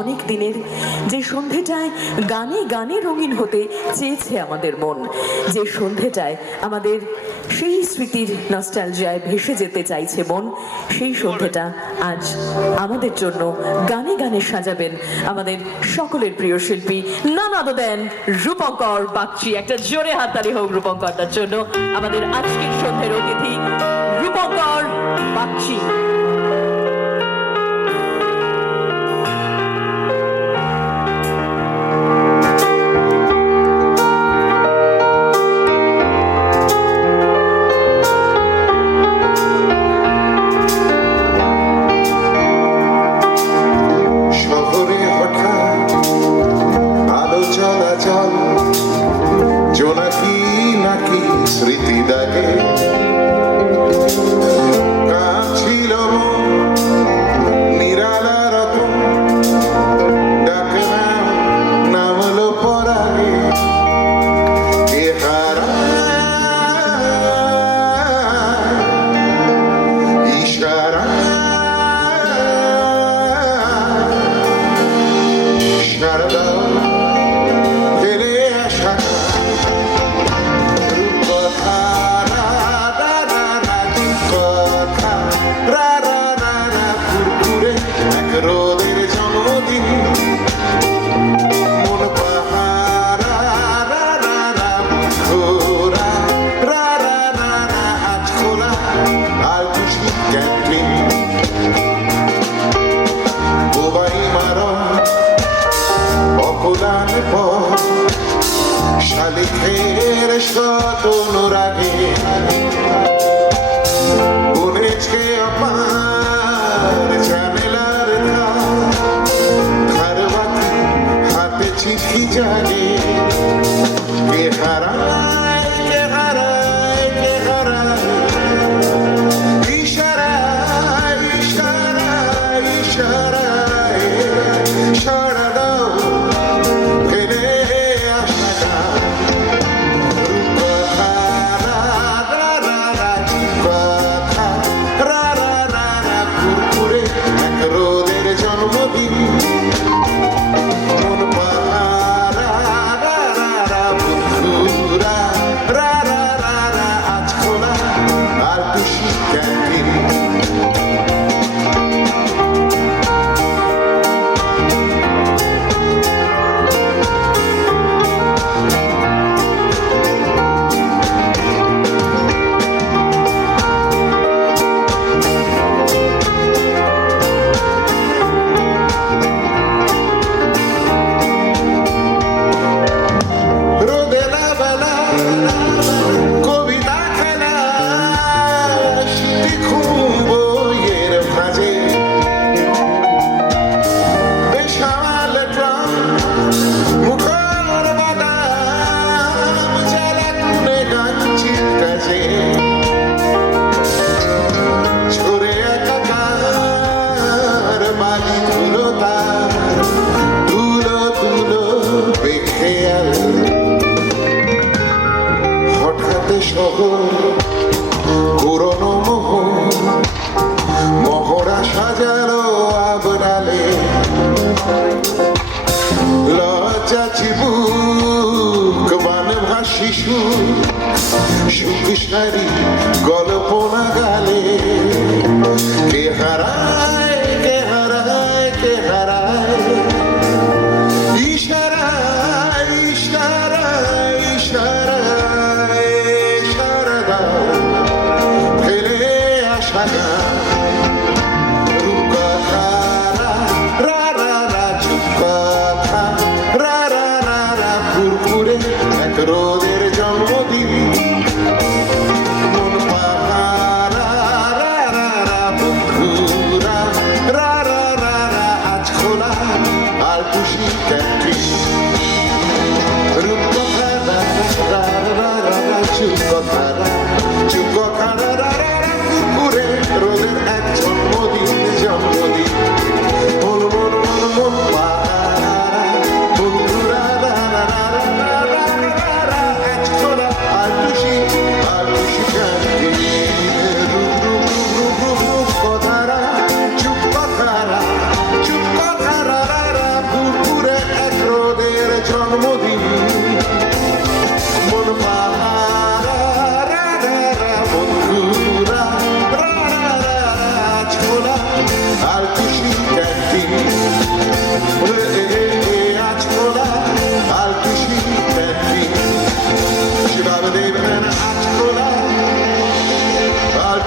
অনেক দিনের, যে সন্ধেটায় গানে গানে রঙিন হতে চেয়েছে আমাদের মন, যে সন্ধেটায় আমাদের সেই স্মৃতির নস্টালজিয়ায় ভেসে যেতে চাইছে মন, সেই সন্ধেটা আজ আমাদের জন্য গানে গানে সাজাবেন আমাদের সকলের প্রিয় শিল্পী none other than Rupankar Bagchi. একটা জোরে হাততালি হোক রূপঙ্করটার জন্য, আমাদের আজকের সন্ধ্যের অতিথি রূপঙ্কর বাগচি। শালিখের শত অনুরাগে বুনেছে অপার ঝামেলার ধার বাকি হাতে চিঠি জাগে কে হারায় কে হারায় কে হারায় ইশারায় ইশারায় ইশারায় সাড়া দাও ফেলে আসা পুরনো মহড়া সাজানো আবডালে লজ্জা চিবুক বানভা শিশু সুখ সারি গল্পনা গালে কে হারায় কে হারায় কে হারায় ইশারায় ইশারায় ইশারায় রোদের জন্মদিন মন পাহারা বন্ধুরা আজ খোলা আর খুশি ক্যান্টিন রূপকথারা চুপ কথা কুকুরে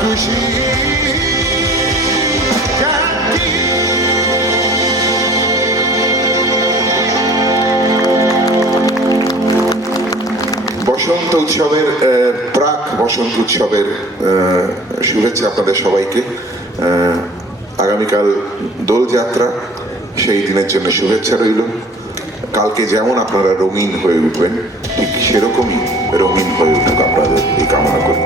খুশি কাটি। বসন্ত উৎসবের প্রাক বসন্ত উৎসবের শুভেচ্ছা আপনাদের সবাইকে। আগামীকাল দোলযাত্রা, সেই দিনের জন্য শুভেচ্ছা রইল। কালকে যেমন আপনারা রঙিন হয়ে উঠবেন, ঠিক সেরকমই রঙিন হয়ে উঠুক আপনাদের এই কামনা করি।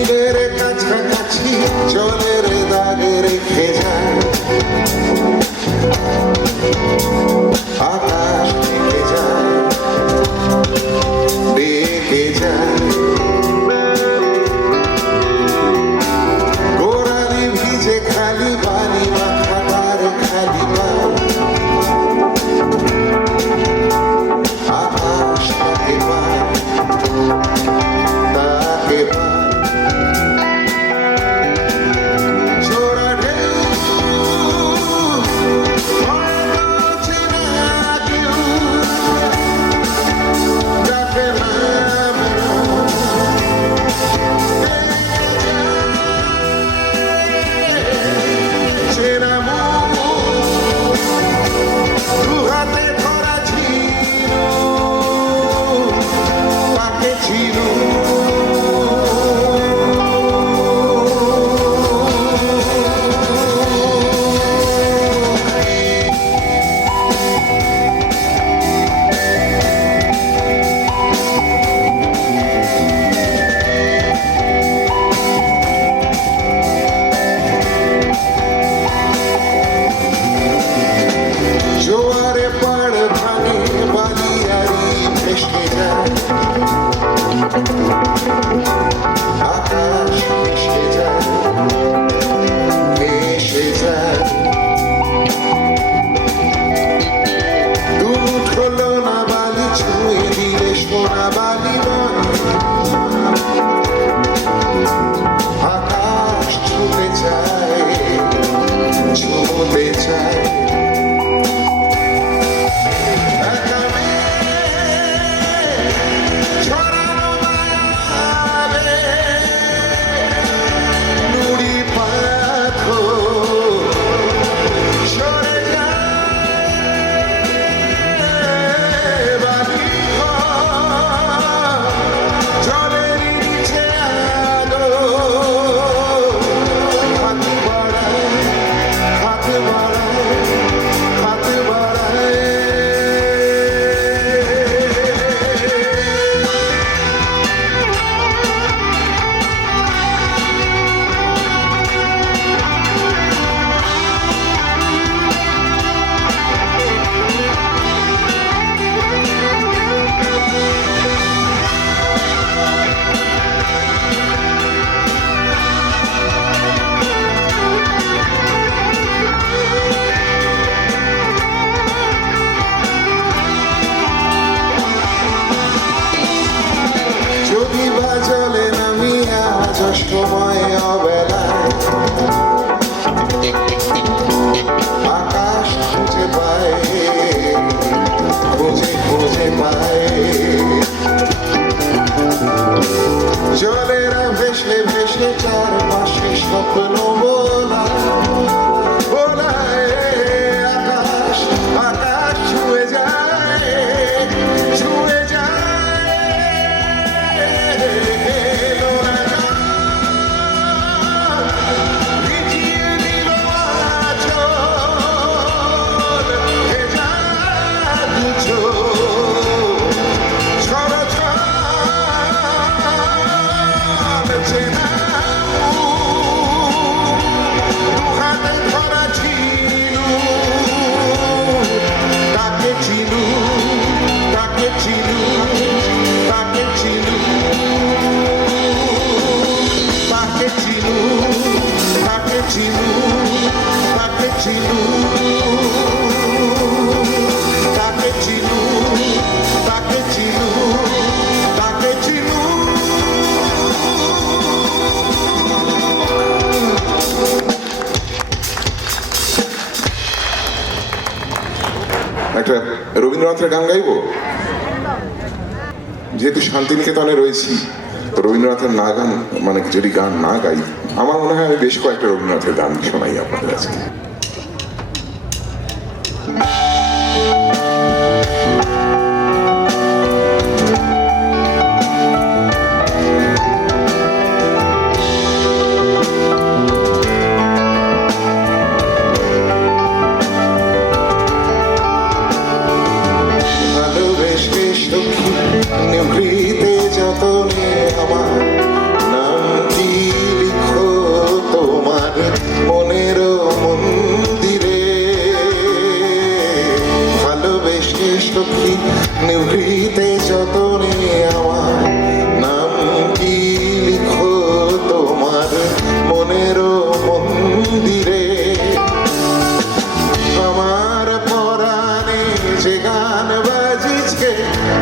ঈদের কাছাকাছি জলের দাগে রেখে যায়, আকাশ থেকে যায়, ডেকে যায়, গোড়ালি ভিজে খালি বাড়ি মাথা তার খালি পা, আকাশ তাকে পায়, তাকে পায়। জোড়া ঢেউ হয়তো চেনা কেউ, ডাকে নাম চেনা মুখ, দু হাতে ধরা ছিল, তাকে ছিল। জোয়ারে পাড় ভাঙে বালিয়ারি ভেসে যায়, আকাশ ভেসে যায়, ভেসে যায়। দুধ হলো না বালি ছুঁয়ে দিলে সোনা বালি নয়, আকাশ ছুঁতে চায়, ছুঁতে চায়। একা মেয়ে ছড়ানো মায়াবে, নুড়ি পাথর সরে যায়, বালি ঘর জলেরই নিচে আলো, হাত বাড়ায়, হাত বাড়ায়, হাত বাড়ায়। যদি বা জলে নামিয়া জ্যৈষ্ঠময় অবেলায়, আকাশ খুঁজে পায়, খুঁজে খুঁজে পায়। জলেরা ভেসে ভেসে চারপাশে স্বপ্ন বোলায়, বোলায়। আকাশ আকাশ ছুঁয়ে যায়, ছুঁয়ে যায়। এলো না গান, ভিজিয়ে দিল আঁচল, ভেজা দু চোখ, ঝড় ঝড় চেনা মুখ, দু হাতে ধরা ছিল, তাকে ছিল, তাকে ছিল, তাকে ছিল, তাকে ছিল, তাকে ছিল, তাকে ছিল, তাকে ছিল, তাকে ছিল, তাকে ছিল। একটা রবীন্দ্রনাথের গান গাইবো, যেহেতু শান্তিনিকেতনে রয়েছি, তো রবীন্দ্রনাথের না গান মানে যদি গান না গাই, আমার মনে হয় আমি বেশ কয়েকটা রবীন্দ্রনাথের গান শোনাই আপনাদের কাছে। নিভৃতে যতনে আমার নাম কি লিখো তোমার মনের মন্দিরে, ভালোবেসে সখী নিভৃতে যতনে আমার নাম কি লিখো তোমার মনের মন্দিরে। আমার পরাণে যে গান বাজিছে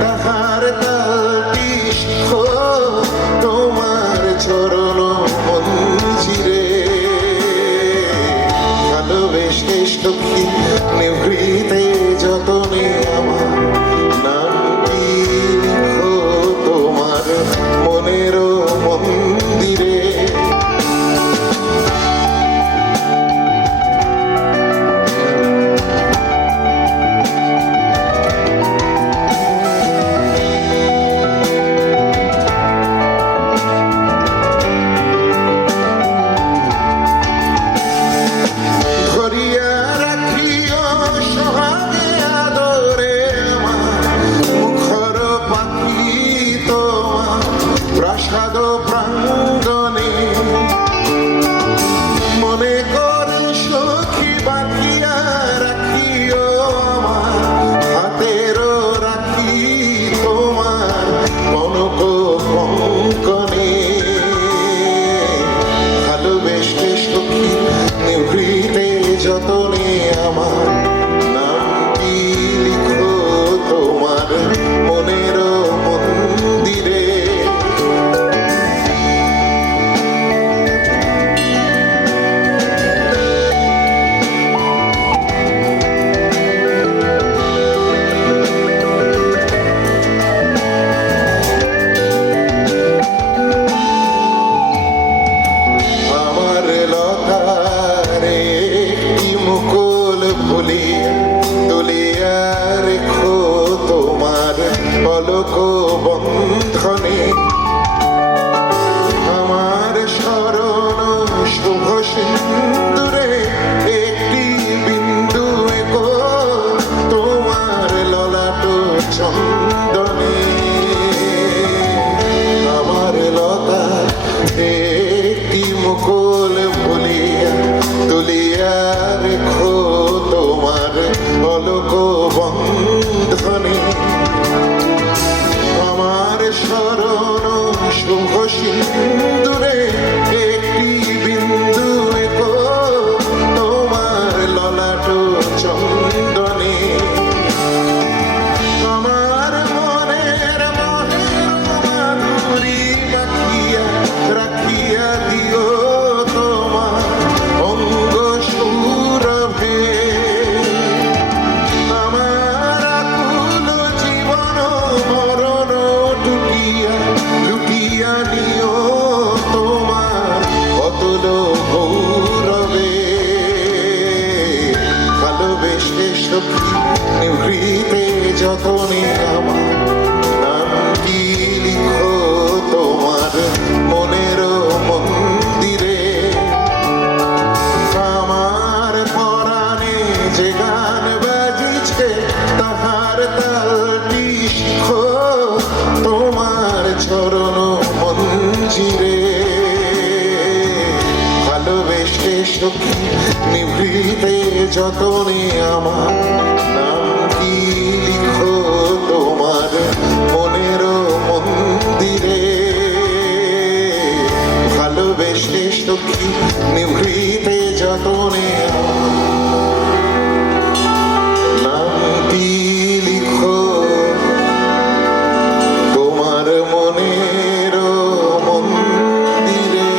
তাহার তালটি শিখো তোমার চরণ মঞ্জিরে, ভালোবেসে সখী নিভৃতে যতনে আমার নাম কি লিখো তোমার মনের মন্দিরে। প্রাসাদ প্রাঙ্গণে মনে করে সখী বাঁধিয়া রাখিও আমার হাতের রাখি তোমার কনক কঙ্কণে, ভালোবেসে সখী নিভৃতে যতনে আমার নাম কি লিখো তোমার মনের মন্দিরে। তুলিয়া রেখো তোমার পলক বন্ধনে, আমার স্মরণ শুভ সিন্দুরে একটি বিন্দু গো তোমার ললাট চন্দনে, আমার লতা একটি মুকুল ভুলিয়া তুলিয়া রেখো তোমার পলক বন্ধনে, আমার স্মরণ শুভ সিন্দুরে একটি বিন্দু গো তোমার ললাট চন্দনে, আমার মনের মাধুরী মাখিয়া রাখিয়া দিও তোমার অঙ্গ সুরভে, আমার আকুল জীবন মরণ লুটিয়া নিও তোমার অতুল গৌরবে, ভালোবেসে সখী নিভৃতে যতনে আমার নাম কি লিখো তোমার মনের মন্দিরে। আমার পরাণে যে গান বাজিছে তাহার তালটি শিখো তোমার চরণ মঞ্জিরে, ভালোবেসে সখী নিভৃতে যতনে আমার নাম কি লিখো তোমার মনের মন্দিরে, ভালোবেসে সখী নিভৃতে যতনে আমার নাম কি লিখো তোমার মনের মন্দিরে।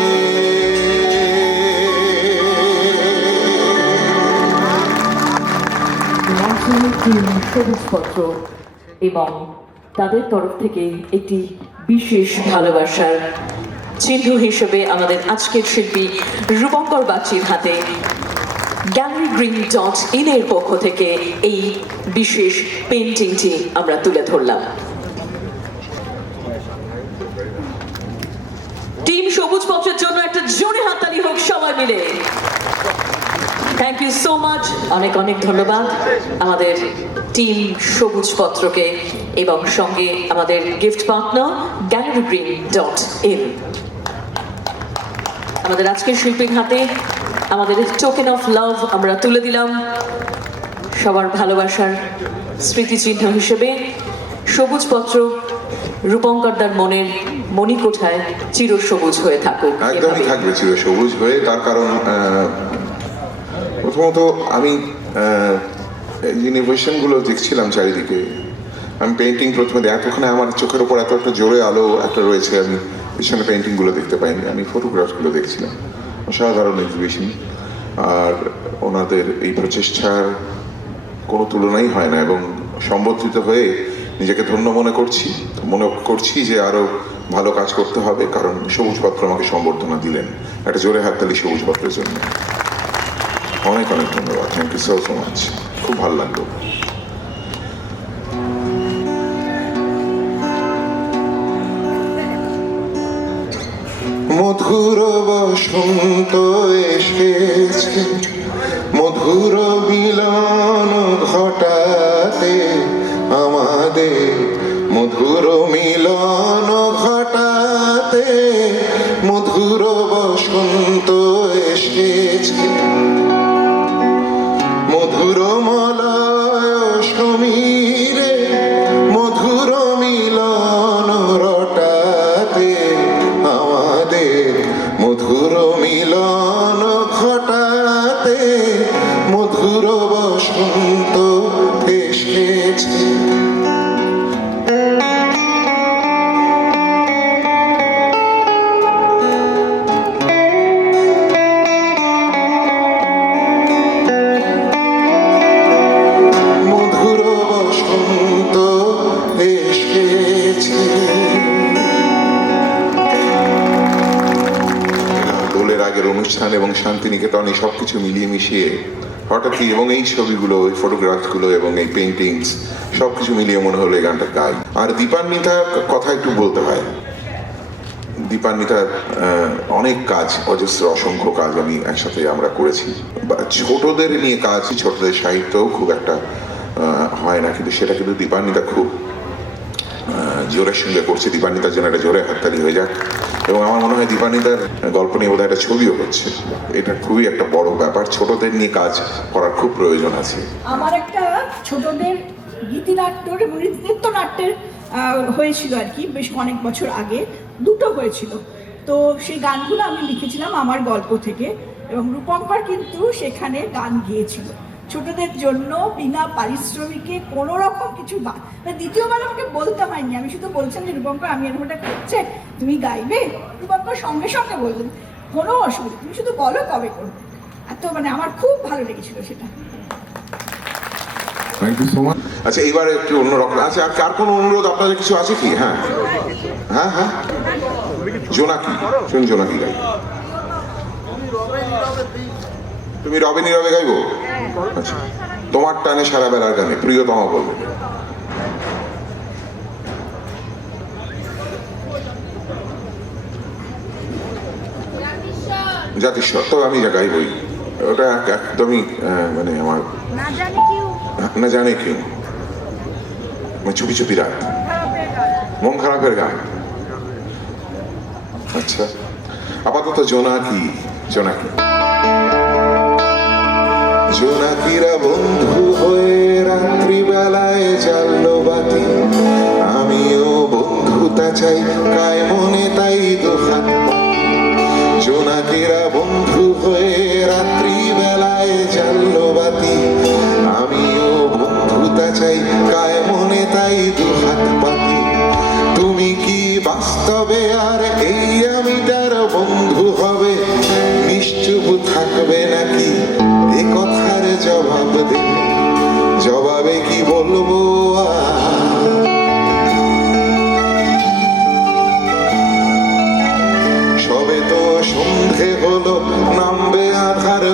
Thank you. টিম সবুজপত্র এবং তাদের তরফ থেকে একটি বিশেষ ভালোবাসার চিহ্ন হিসেবে আমাদের আজকের শিল্পী রূপঙ্কর বাগচির হাতে gallerygreen.in এর পক্ষ থেকে এই বিশেষ পেন্টিংটি আমরা তুলে ধরলাম। টিম সবুজপত্রের জন্য একটা জোরে হাততালি হোক সবাই মিলে। থ্যাংক ইউ সো মাচ, অনেক অনেক ধন্যবাদ আমাদের টিম সবুজপত্রকে এবং সঙ্গে আমাদের গিফট পার্টনার gallerygreen.in। আমাদের আজকের শিল্পীর হাতে আমাদের টোকেন অফ লাভ আমরা তুলে দিলাম সবার ভালোবাসার স্মৃতিচিহ্ন হিসেবে। সবুজপত্র রূপঙ্করদার মনের মণিকোঠায় চিরসবুজ হয়ে থাকুক। একদমই থাকবে চিরসবুজ হয়ে, তার কারণ প্রথমত আমি ইনোভেশনগুলো দেখছিলাম চারিদিকে। আমি পেন্টিং প্রথমে এতক্ষণে আমার চোখের ওপর এত একটা জোরে আলো একটা রয়েছে, আমি পিছনে পেন্টিংগুলো দেখতে পাইনি, আমি ফটোগ্রাফগুলো দেখছিলাম। অসাধারণ এক্সিবিশন, আর ওনাদের এই প্রচেষ্টার কোনো তুলনাই হয় না এবং সম্বর্ধিত হয়ে নিজেকে ধন্য মনে করছি যে আরও ভালো কাজ করতে হবে, কারণ সবুজপত্র আমাকে সম্বর্ধনা দিলেন। একটা জোরে হাততালি সবুজপত্রের জন্য। অনেক অনেক ধন্যবাদ, থ্যাংক ইউ সো মাচ, খুব ভালো লাগলো। মধুর বসন্ত এসেছে, মধুর মিলন ঘটাতে আমাদের, মধুর মিলন ঘটাতে মধুর বসন্ত এসেছে, মধুর মলয় সমীরে মধুর মিলন রটাতে আমাদের, মধুর মিলন ঘটাতে মধুর বসন্ত এসেছে। অনুষ্ঠান এবং শান্তিনিকেতন এই সব কিছু মিলিয়ে মিশিয়ে হঠাৎই, এবং এই ছবিগুলো, এই ফটোগ্রাফগুলো এবং এই পেন্টিংস সব কিছু মিলিয়ে মনে হলো এই গানটা গাই। আর দীপান্বিতার কথা একটু বলতে হয়। দীপান্বিতার অনেক কাজ, অজস্র অসংখ্য কাজ আমি একসাথে আমরা করেছি। ছোটদের নিয়ে কাজ, ছোটদের সাহিত্যও খুব একটা হয় না, কিন্তু সেটা কিন্তু দীপান্বিতা খুব জোরের সঙ্গে করছে। দীপান্বিতার জন্য একটা জোরে হাততালি হয়ে যাক। এবং আমার মনে হয় দীপান্বিতার গল্প নিয়ে বোধহয় একটা ছবিও হচ্ছে। এটা খুবই একটা বড় ব্যাপার, ছোটদের নিয়ে কাজ করার খুব প্রয়োজন আছে। আমার একটা ছোটদের গীতিনাট্য এবং নৃত্যনাট্যের হয়েছিল আর কি, বেশ অনেক বছর আগে দুটো হয়েছিল। তো সেই গানগুলো আমি লিখেছিলাম আমার গল্প থেকে, এবং রূপঙ্কর কিন্তু সেখানে গান গিয়েছিল ছোটদের জন্য বিনা পারিশ্রমিকে, কোনো রকম কিছু গান। দ্বিতীয়বার আমাকে বলতে হয়নি, আমি শুধু বলছেন যে রূপঙ্কর আমি এরকমটা করছে, তুমি গাইবে? রূপঙ্কর সঙ্গে সঙ্গে বললেন কোনো অসুবিধা, তুমি শুধু বলো কবে করবে। এত আমার খুব ভালো লেগেছিল সেটা। Thank you so much. আচ্ছা, এইবার একটু অন্যরকম। আচ্ছা, আর কোনো অনুরোধ আপনাদের কিছু আছে কি? হ্যাঁ হ্যাঁ হ্যাঁ, জোনাকি, শুন জোনাকি গাই। তুমি রবে নীরবে গাইবো? আচ্ছা, তোমার টানে সারা বেলার গানে প্রিয়তমা বলবে। জাতিস্বর তো আমি যা গাইবই, ওটা একদমই মানে আমার না জানে কেউ, চুপি চুপি রাত, মন খারাপের গান। আচ্ছা, আপাতত জোনাকি। জোনাকি জোনাকিরা বন্ধু হয়ে রাত্রিবেলায় জ্বাললো বাতি, আমিও বন্ধুতা চাই, কায় মনে তাই দুহাত। জোনাকিরা বন্ধু হয়ে রাত্রিবেলায় জ্বাললো বাতি, আমিও বন্ধুতা চাই, কায় মনে তাই দুহাত পাতি। তুমি কি বাস্তবে আর এই আমি তার বন্ধু হবে? নিশ্চুপ থাকবে নাকি এ কথার জবাব দেবে? জবাবে কি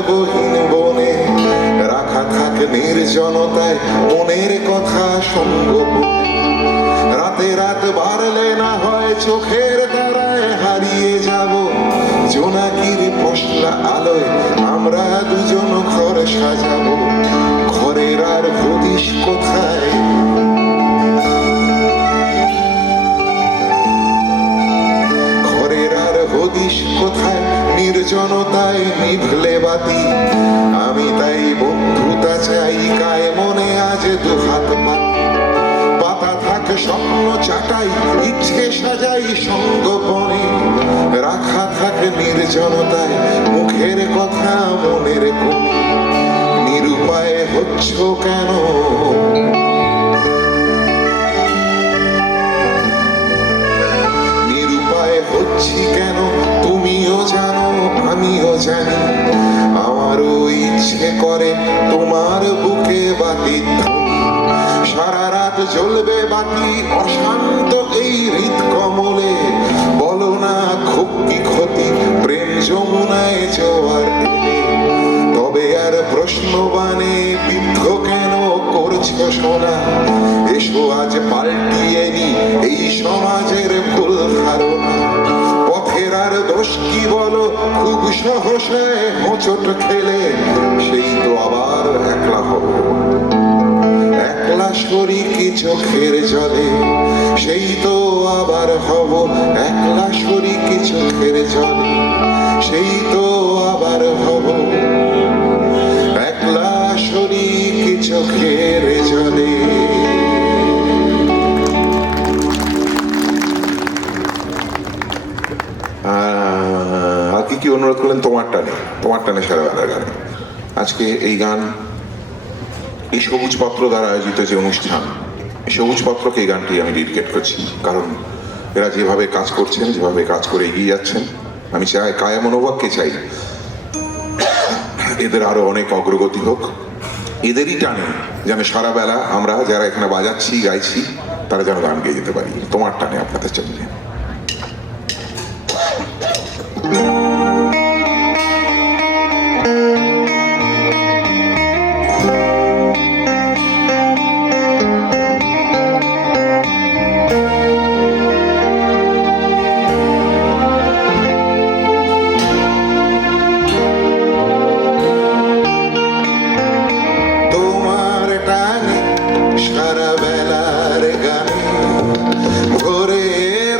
গহীন বনে রাখা থাক নির্জনতায় মনের কথা সঙ্গোপনে। রাতে রাত বাড়লে না হয় চোখের তারায় হারিয়ে যাব জোনাকির পশলা আলোয় আমরা দুজন ঘর সাজাবো। ঘরের আর হদিস কোথায়, ঘরের আর হদিস কোথায়, নির্জনতায় নিভলে বাতি। আমি তাই বন্ধুতা চাই কায় মনে আজ দুহাত পাতি। পাতা থাক স্বপ্ন চাটাই ইচ্ছে সাজাই সঙ্গোপনে রাখা থাক নির্জনতায় মুখের কথা মনের কোণে। নিরুপায় হচ্ছ কেন, নিরুপায় হচ্ছি কেন তুমিও জানো আমিও জানি। আমারও ইচ্ছে করে তোমার বুকে বাতি ধ্বনি। সারা রাত জ্বলবে বাতি অশান্ত এই হৃদ কমলে। বলো না খুব কি ক্ষতি প্রেম যমুনায় জোয়ার এলে। তবে আর প্রশ্নবাণে বিদ্ধ কেন করছো সোনা। এসো আজ পাল্টিয়ে নি এই সমাজের ভুল ধারণা। পথের আর দোষ কি বলো খুব সহসায় হোঁচট খেলে সেই তো আবার একলা হব। একলা শরীকি চোখের জলে সেই তো আবার হব। একলা শরীকি চোখের জলে সেই তো আবার হব। একলা শরীকি চোখের জলে। আর কি অনুরোধ করলেন? তোমার টানে সারা বেলার গানে। আজকে এই গান এই সবুজ পত্র দ্বারা আয়োজিত যে অনুষ্ঠান, এই সবুজ পত্রকে এই গানটি আমি ডেডিকেট করছি। কারণ এরা যেভাবে কাজ করছেন, যেভাবে কাজ করে এগিয়ে যাচ্ছেন, আমি চাই কায়া মনোভাবকে চাই এদের আরো অনেক অগ্রগতি হোক। এদেরই টানে যেন সারা বেলা আমরা যারা এখানে বাজাচ্ছি গাইছি তারা যেন গান গেয়ে যেতে পারি। তোমার টানে আপনাদের জন্য। সারা বেলার গানে ভোরের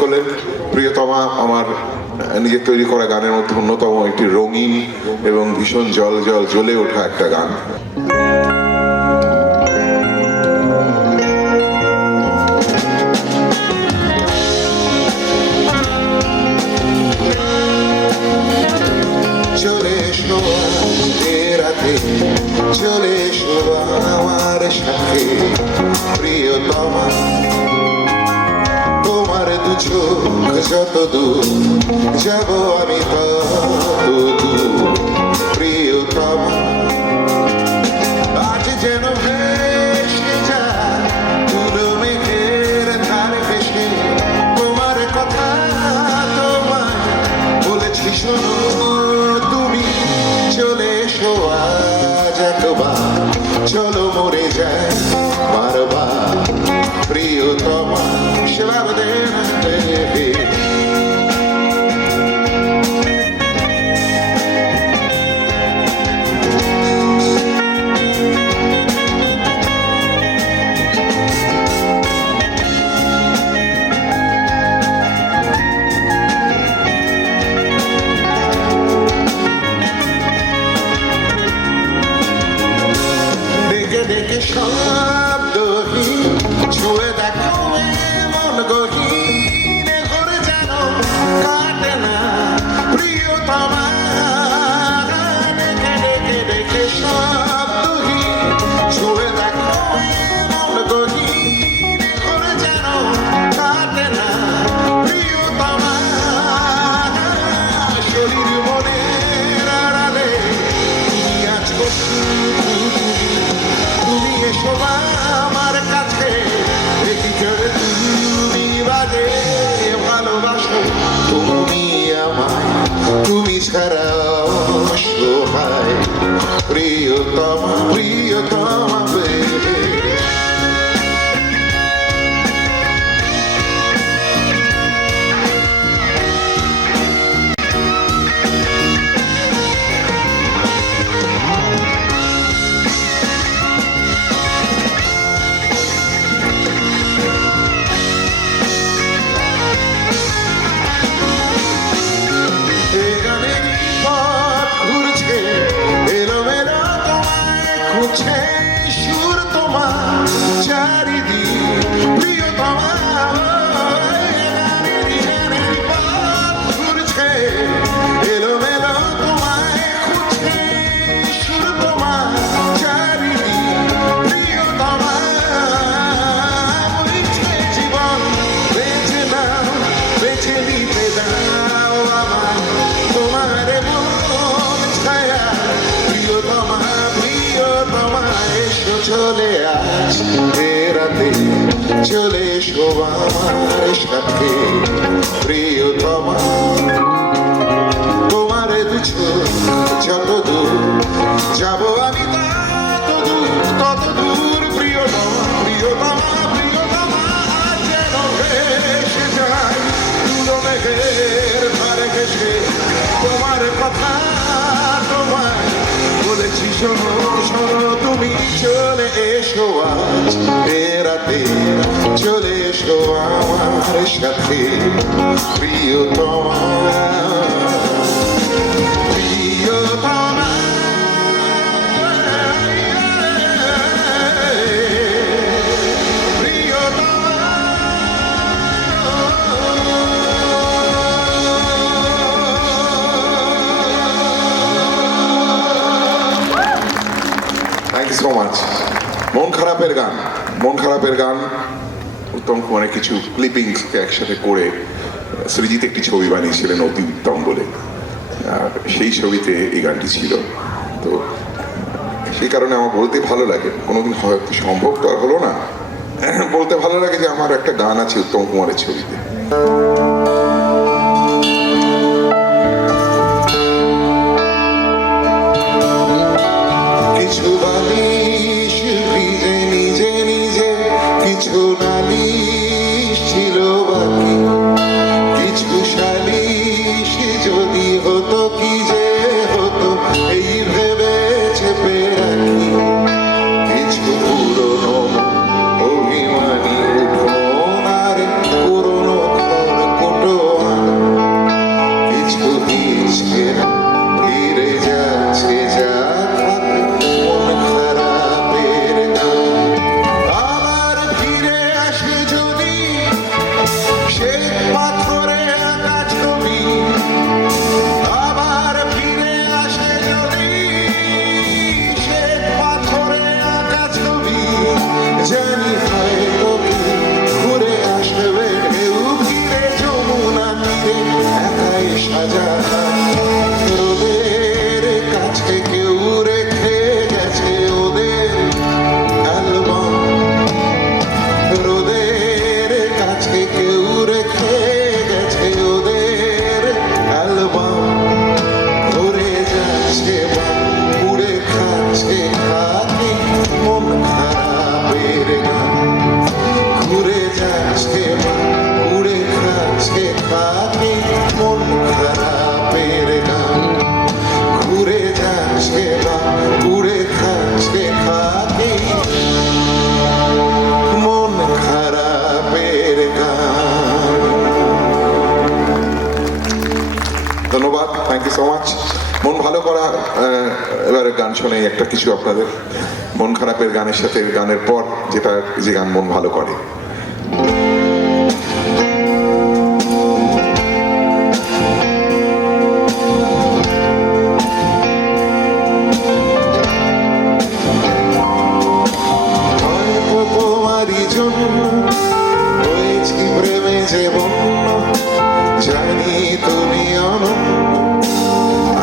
করলেন। প্রিয়তমা আমার নিজের তৈরি করা গানের মধ্যে অন্যতম একটি রঙিন এবং ভীষণ জ্বলে ওঠা একটা গান। চলে এসো এ রাতে, চলে এসো আমার সাথে প্রিয়তমা, তোমার দু চোখ যত দূর যাব আমি তত দূর প্রিয়তমা। আজ যেন ভেসে যায় তুলো মেঘের ধারে ভেসে, তোমার কথা তোমায় বলেছি শোনো তুমি। চলে এসো আজ একবার, চলো মরে যায় বারবার প্রিয়তমা। ডেকে ডেকে শব্দহীন ছুঁয়ে দেখো মন গহীন ঘরে যেন কাটে না প্রিয়তমা। ডেকে ডেকে ডেকে শব্দহীন ছুঁয়ে দেখো মন গহীন ঘরে যেন কাটে না প্রিয়তমা। শরীর মনের আড়ালে তুমি আছো, তুমি এসো আমার কাছে, তুমি বাজে ভালোবাসো তুমি আমায়, তুমি ছাড়া অসহায় প্রিয়তমা প্রিয়তমা। সুর তোমার চারিদিক প্রিয়তমা, ঘুরছে এলোমেলো তোমায় খুঁজছে। সুর তোমার চারিদিক প্রিয়তমা, বইছে জীবন বেঁচে দাও, বেঁচে নিতে দাও আমায় তোমার মন ছায়া প্রিয়তমা। এসো চলে আজ এ রাতে, চলে এসো আমার সাথে প্রিয়তমা। তোমার দু চোখ যত দূর যাব আমি তত দূর প্রিয়তমা প্রিয়তমা প্রিয়তমা। যেন ভেসে যায় তুলো মেঘের ধারে ঘেসে, তোমার কথা তোমায় বলেছি শোনো শোনো তুমি। চলে এসো আজ এ রাতে, চলে এসো আমার সাথে প্রিয়তমা প্রিয়তমা। Thank you so much. মন খারাপের গান, মন খারাপের গান উত্তম কুমারের কিছু ক্লিপিংসকে একসাথে করে সৃজিত একটি ছবি বানিয়েছিলেন অতি উত্তম বলে, সেই ছবিতে এই গানটি ছিল। তো সেই কারণে আমার বলতে ভালো লাগে, কোনোদিন হয়তো সম্ভব তো আর হলো না, বলতে ভালো লাগে যে আমার একটা গান আছে উত্তম কুমারের ছবিতে। কিছু বালিশ ভিজে নিজে নিজে, কিছু নালিশ ছিল বাকি, কিছু সালিশ যদি হতো কি যে হতো এই ভেবে চেপে রাখি। কিছু পুরনো অভিমানী উঠোন আর পুরনো ঘর ভালো করা। এবারে গান শোনাই একটা কিছু আপনাদের, মন খারাপের গানের সাথে গানের পর যে গান মন ভালো করে। জানি তুমি অনন্য,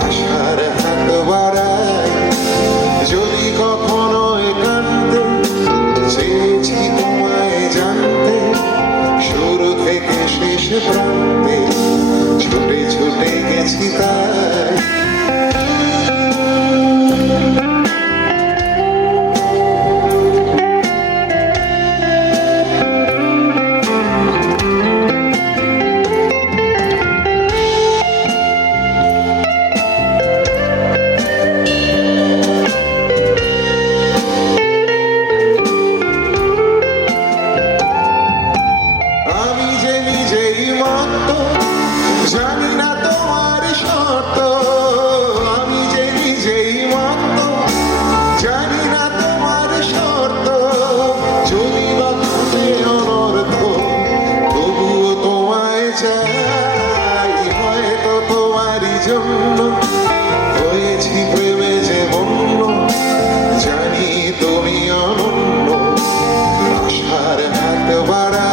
আশার হাত বাড়াই যদি কখনো একান্তে চেয়েছি তোমায় জানতে, শুরু থেকে শেষ প্রান্তে ছুটে ছুটে গেছি তাই। জানি না তোমার শর্ত, আমি যে নিজেই মত, জানি না তোমার শর্ত, যদি বা তুমি অনর্থ তবুও তোমায় চাই। হয়তো তোমারই জন্য হয়েছি প্রেমে যে বন্য, জানি তুমি অনন্য, আশার হাত বাড়ায়।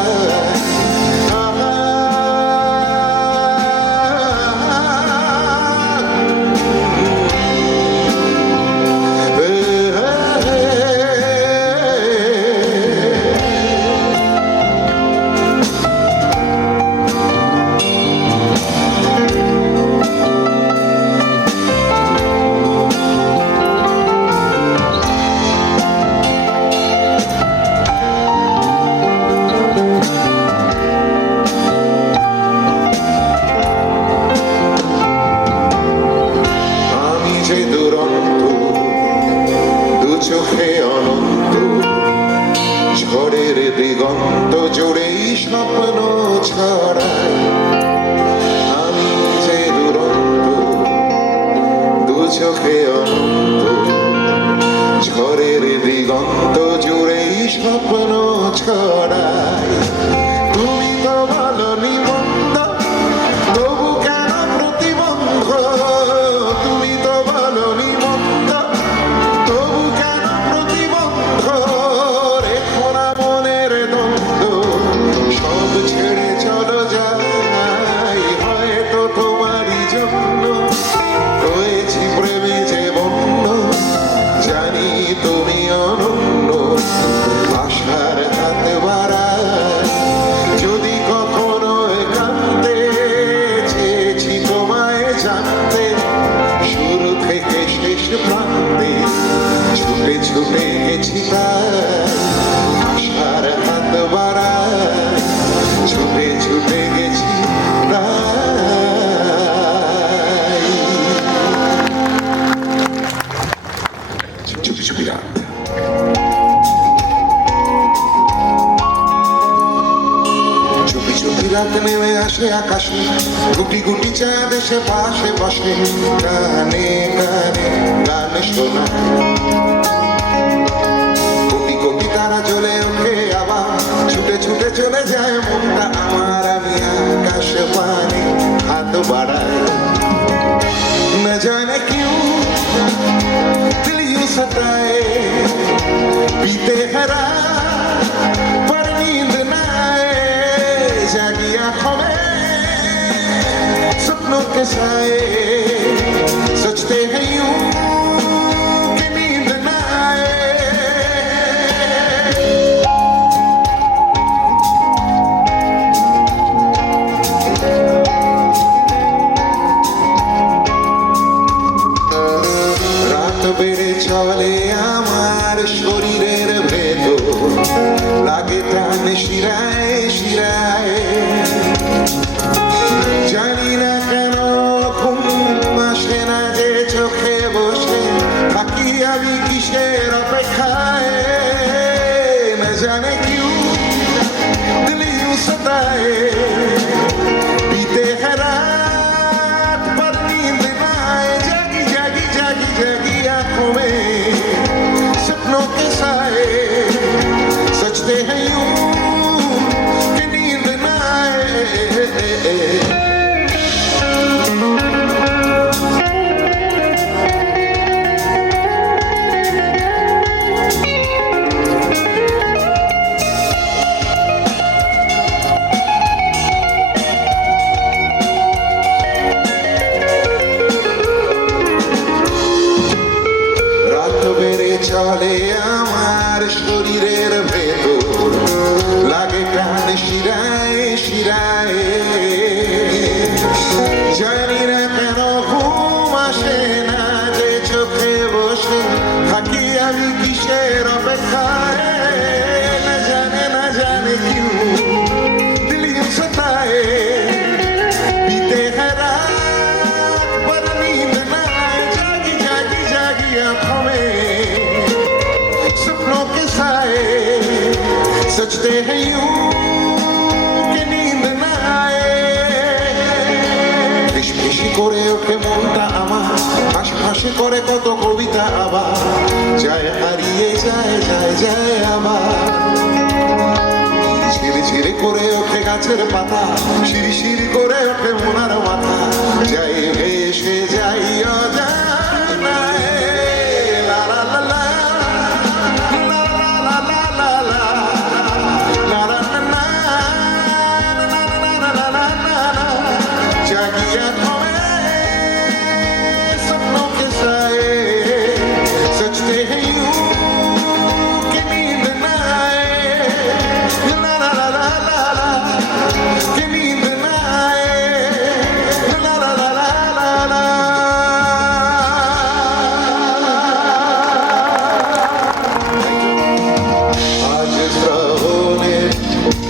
চোখে অনন্ত ঝড়ের দিগন্ত জুড়েই স্বপ্ন ছড়াই, আমি যে দুরন্ত দু চোখে অনন্ত ঝড়ের দিগন্ত জুড়েই স্বপ্ন ছড়াই। তুমি তো বলনি মন্দ, তবু কেন প্রতিবন্ধ, তুমি তো বলনি মন্দ, তবু কেন প্রতিবন্ধ, রেখো না মনের দ্বন্দ্ব, সব ছেড়ে চলো যাই। হয়তো তোমারই জন্য হয়েছি প্রেমে যে বন্য, জানি তুমি অনন্য, আশার হাত বাড়ায় যদি কখনো একান্তে চেয়েছি তোমায় জানতে, শুরু থেকে শেষ প্রান্তে ছুটে ছুটে গেছি তাই। আশার হাত বাড়ায় ছুটে ছুটে গেছি তাই। চুপি চুপি রাত, চুপি চুপি রাত নেমে আসে আকাশে, গুটি গুটি চাঁদ এসে পাশে বসে, গানে গানে গান শোনা, কোটি কোটি তারা জ্বলে ওঠে আবার, ছুটে ছুটে চলে যায় মনটা আমার, আমি আকাশ পানে হাত বাড়াই। न जाने क्यों दिल यूं सताए, बीते हैं रात पर नींद न आए, जागी आंखों में सपनों के साए, सोचते हैं यूं कि नींद न आए। রাত বেড়ে চলে আমার শরীরের ভেতর, লাগে প্রাণ শিরায় শিরায়, জানি না কেন ঘুম আসে না যে চোখে বসে থাকি আমি কিসের অপেক্ষায়, না জানে क्यों दिल यूं सताए, बीते हैं रात पर नींद न आए, जागी जागी आए सजते हैं यूं कि नींद न आए চলে আমার শরীরের ভেতর লাগে প্রাণ শিরায় শিরায় জানি না কেন ঘুম আসে না যে চোখে বসে থাকি আমি কিসের অপেক্ষায় না জানে কিউ দিলি সতায়ে बीते हैं रात पर नींद ना आए जागी जागी जागी आंखों में सपनों के साए सजते हैं यूं कि नींद ना आए फिसफिसी করে ওঠে মনটা আমার হাসি করে কত কবিতা আবার যায় হারিয়ে যায় যায় যায় আবার ঝিরি ঝিরি করে ওঠে গাছের পাতা শিরি শিরি করে ওঠে মোনার মাথা যাই ভেসে যাই অজানায় লা লা লা লা লা লা লা লা লা লা লা লা ला ला ला जागी आंखों में सपनों के साए सजते हैं यूं कि नींद न आए ला ला ला ला ला ला कि नींद न आए ला ला ला ला ला ला आज শ্রাবণে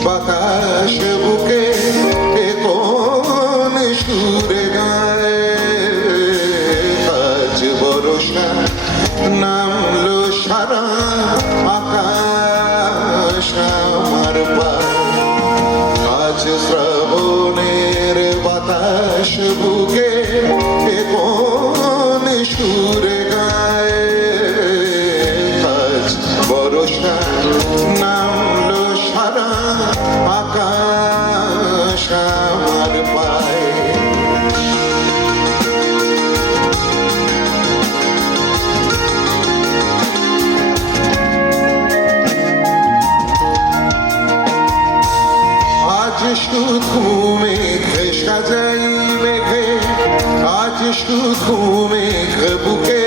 বাতাস বুকে কোন সুরে গায় আজ বর্ষা নামলো সারা আকাশ আমার পায় আজ শ্রাবণের বাতাস বুকে কোন সুরে গায় আজ বর্ষা নামলো সারা আকাশ আমার পায় আজ শুধু মেঘে সাজাই মেঘে আজ শুধু মেঘ বুকে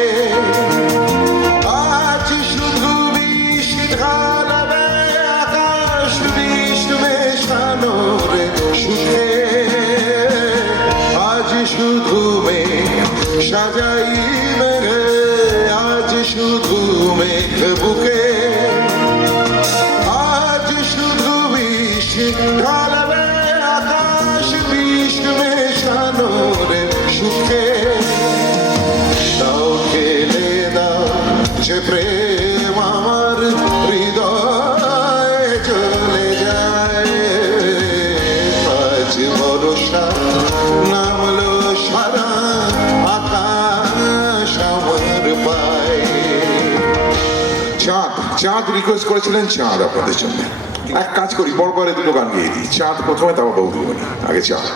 আজ শুধু বিষ ঢালবে আকাশ বিষ মেশানো রে সুখে আজ শুধু মেঘ সাজাই মেঘে আজ শুধু মেঘ বুকে আজ শুধু বিষ ঢালবে আকাশ বিষ মেশানো রে সুখে দাও খেলে দাও যে প্রেম আমার হৃদয়ে চলে যায় আজ বর্ষা নামলো সারা আকাশ আমার পায় চাঁদ চাঁদ রিকোয়েস্ট করেছিলেন চাঁদ আপনাদের জন্য এক কাজ করি পরপরে দুটো গান গিয়ে দিই চাঁদ প্রথমে তারপর বৌদিমণি আগে চাঁদ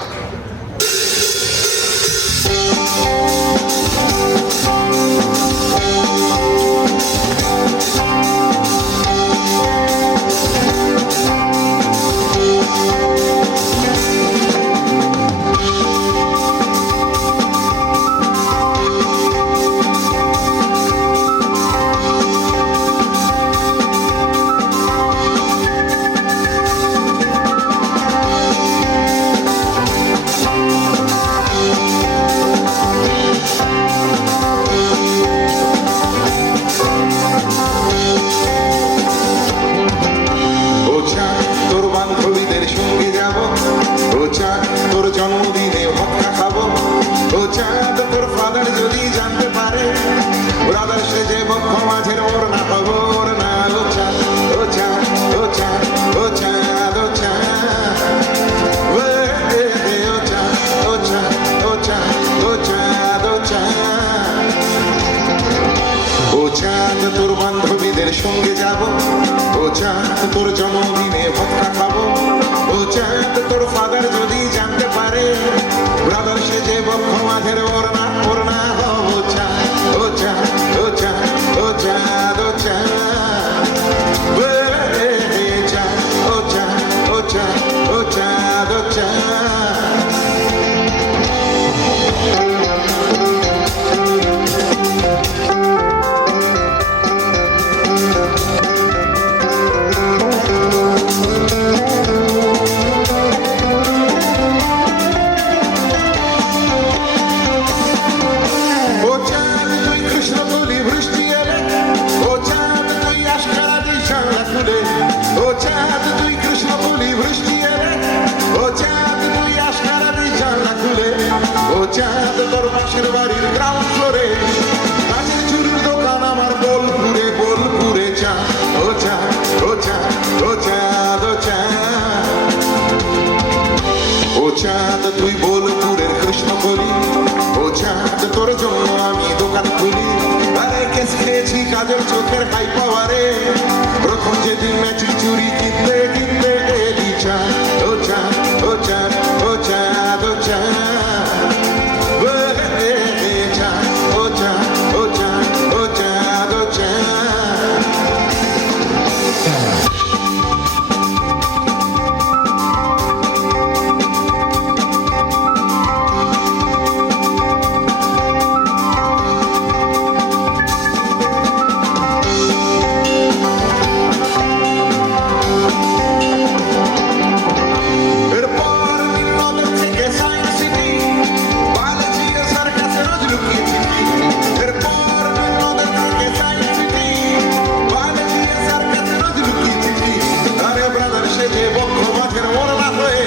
খুলে, ও চাঁদ তুই কৃষ্ণ বলি বৃষ্টি এলে, ও চাঁদ তুই আসকারা দিস জানলা খুলে, ও চাঁদ তোর পাশের বাড়ির গ্রাউন্ড ফ্লোরে কাজের চুরির দোকান আমার বোলপুরে চাঁদ, ও চাঁদ, ও চাঁদ, ও চাঁদ, ও চাঁদ, ও চাঁদ তুই বোলপুরের কৃষ্ণ বলি, ও চাঁদ তোর জন্য আমি দোকান খুলি, আরে কেস খেয়েছি কাজল চোখের হাই পাওয়ারে, প্রথম যেদিন ম্যাচিং চুরি কিনতে কিনতে এলি চাঁদ, ও চাঁদ, ও চাঁদ, ও চাঁদ, ও চাঁদ, ও চাঁদ, ও চাঁদ, ও চাঁদ, ও চাঁদ। এরপর নীলনদের থেকে সায়েন্স সিটি, বায়োলজি ও সার্কাসে রোজ লুকিয়ে ছিটি, এরপর নীলনদের থেকে সায়েন্স সিটি, বায়োলজি ও সার্কাসে রোজ লুকিয়ে ছিটি, আরে ব্রাদার সেজে বক্ষ মাঝের মোরলা হয়ে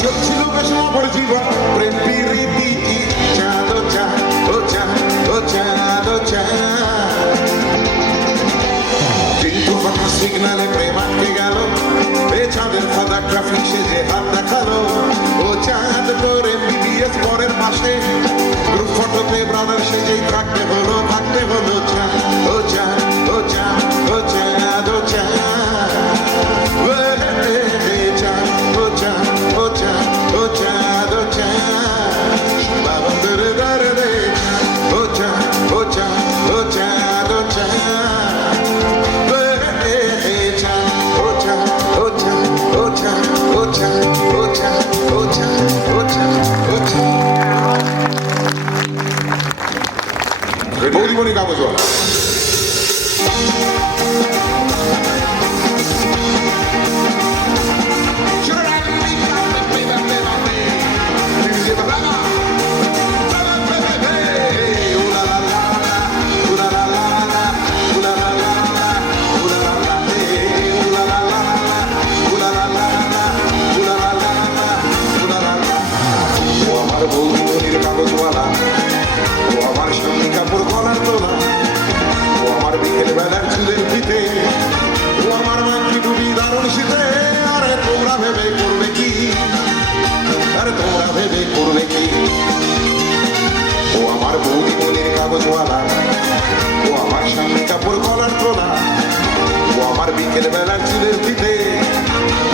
চলছিল বেশ মহর জীবন প্রেম প্রীতি, চাঁদ, ও চাঁদ, ও চাঁদ, ও চাঁদ, ও চাঁদ, কিন্তু হঠাৎ সিগনালে প্রেম আটকে গেল, এ চাঁদের ফাদা ট্রাফিক সেজে হাত দেখালো, ও চাঁদ তোর MBBS পরের মাসে গ্রুপ ফটোতে ব্রাদার সেজেই থাকতে হলো চাঁদ, ও চাঁদ, ও চাঁদ, ও চাঁদ, ও চাঁদ, চাঁদ, ও চাঁদ, ও চাঁদ, ও চাঁদ, ও চাঁদ, বাবা দরে দরে রে চাঁদ, ও চাঁদ, ও চাঁদ, ও চাঁদ, ও চাঁদ, বৌদিমণি কাগজওয়ালা। ও আমার বৌদিমণির কাগজওয়ালা, ও আমার স্বামী কাপড় গলার তোলা, ও আমার বিকেল বেলার চুলের ফিতে, ও আমার মাংকি ডুবি দারুণ শীতে, আরে তোমরা ভেবে করবে কি, আরে তোমরা ভেবে করবে কি, ও আমার বৌদিমণির কাগজওয়ালা, ও আমার স্বামী কাপড় গলার তোলা, ও আমার বিকেল বেলার চুলের ফিতে,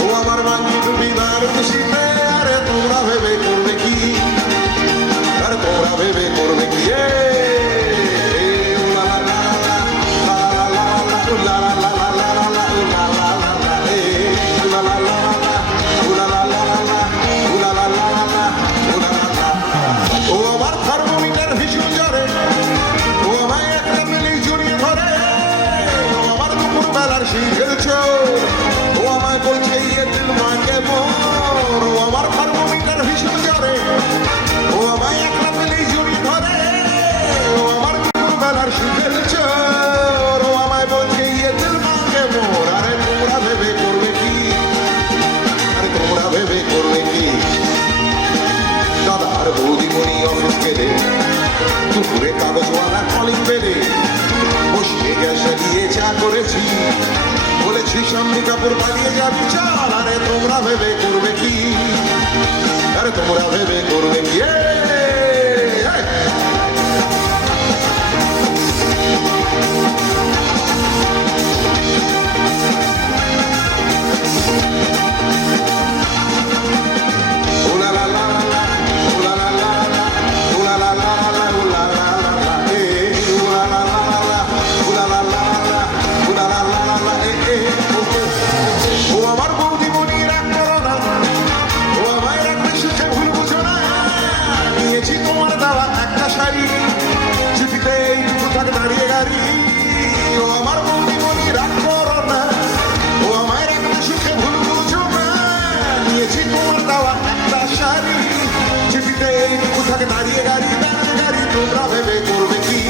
ও আমার মাংকি ডুবি দারুণ শীতে, আরে তোমরা ভেবে করবে কি, আরে তোমরা ভেবে করবে কি, ও আমার থার্মোমিটার ভীষণ জ্বরে, ও আমায় একটা মিলেই জড়িয়ে ধরে, ও আমার দুপুর বেলার সেই খেলছো, ও আমায় বলছে ইয়ে দিল মা কেমন, ও আমার থার্মোমিটার ভীষণ জ্বরে, ও আমায় একটা মিলেই জড়িয়ে ধরে, ও আমার দুপুর বেলার সেই খেলছো, ও আমায় বলছে ইয়ে দিল মা কেমন, আরে তোমরা ভেবে করবে কি, আরে তোমরা ভেবে করবে কি, দাদার বৌদিমণি অফিস গেলে দুপুরে কাগজওয়ালা কলিং পেলে, বসিয়ে গ্যাস জ্বালিয়ে চা করেছি, বলেছি সামনে কাপড় পালিয়ে যাবি চল, আরে তোমরা ভেবে করবে কি, আরে তোমরা ভেবে করবে কি, ও আমার বৌদিমণি রাগ করো না, ও আমায় রাখবে সুখে ভুল বুঝো না, নিয়েছি তোমার দেওয়া একটা শাড়ি, চিঠিতে এইটুকু থাকে দাঁড়িয়ে গাড়ি, ও আমার বৌদিমণি রাগ করো না, ও আমায় রাখবে সুখে ভুল বুঝো না, নিয়েছি তোমার দেওয়া একটা শাড়ি, চিঠিতে এইটুকু থাকে দাঁড়িয়ে গাড়ি, দাঁড়িয়ে গাড়ি, তোমরা ভেবে করবে কি,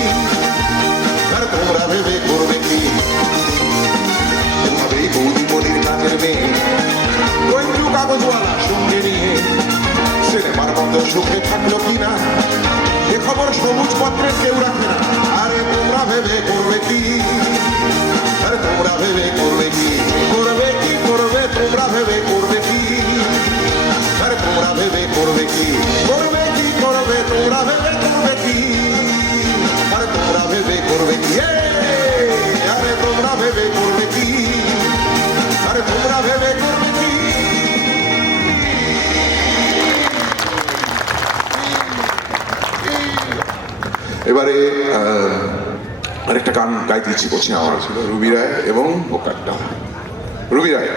আর তোমরা ভেবে করবে কি, ভাবেই কাগজওয়ালা সঙ্গে নিয়ে সিনেমার মতো সুখে থাকলো কিনা এ খবর সবুজ পত্রের কেউ রাখে না। আরে তোমরা ভেবে করবে কি, আরে তোমরা ভেবে করবে কি, করবে কি করবে, তোমরা ভেবে করবে কি, আরে তোমরা ভেবে করবে কি, করবে কি করবে, তোমরা ভেবে করবে কি, আরে তোমরা ভেবে করবে কি, আরে তোমরা ভেবে করবে কি, আরে তোমরা ভেবে করবে কি। এবারে আরেকটা গান গাইতে ইচ্ছে করছে আমার, ছিল রুবি রায় এবং বোকারটা। রুবি রায়।